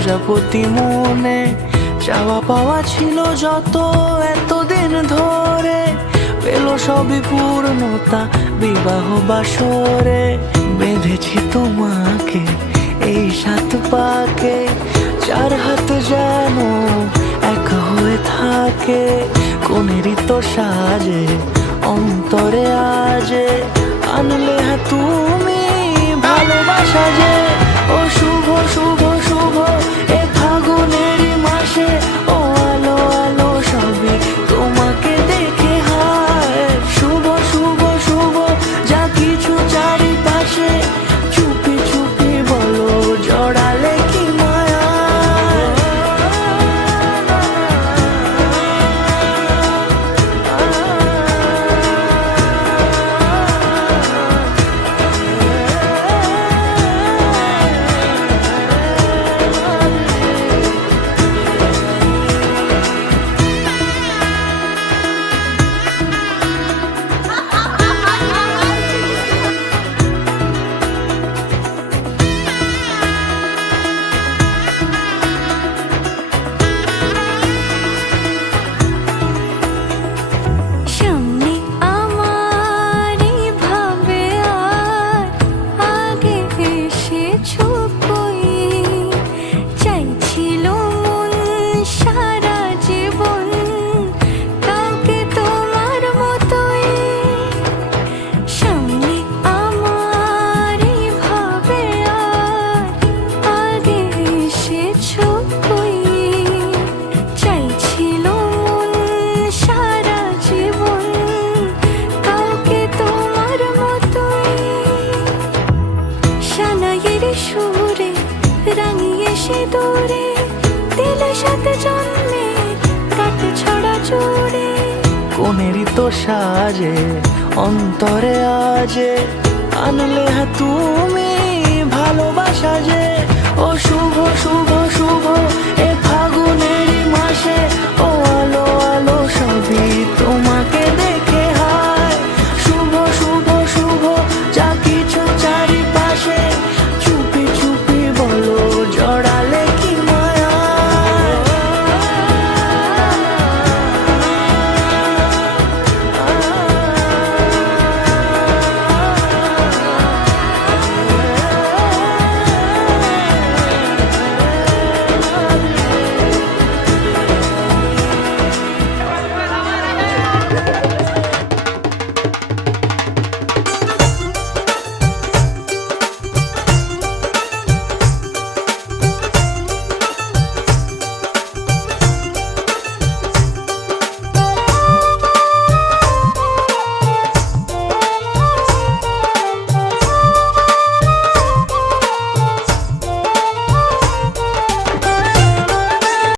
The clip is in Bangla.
প্রজাপতি মনে চাওয়া পাওয়া ছিল যত এতদিন ধরে, পেল সবই পূর্ণতা বিবাহ বাসরে। বেঁধেছি তোমাকে এই 7 পাকে, 4 হাত যেন এক হয়ে থাকে। কোনেরই তো সাজে অন্তরে আজে আনলে তুমি ভালোবাসা যে। ও শুভ শুভ শুভ এ ফাগুনেরই মাসে, ও আলো আলো সবই তোমাকে দেখে হায়। শুভ শুভ শুভ যা কিছু চারিপাশে, চুপি চুপি বলো জড়ালে কি মায়া। সুরে রাঙিয়ে সে দূরে দিলে 7 জন্মের কাট ছড়া জোরে। কোনেরই তো সাজে অন্তরে আজে আনলে তুমি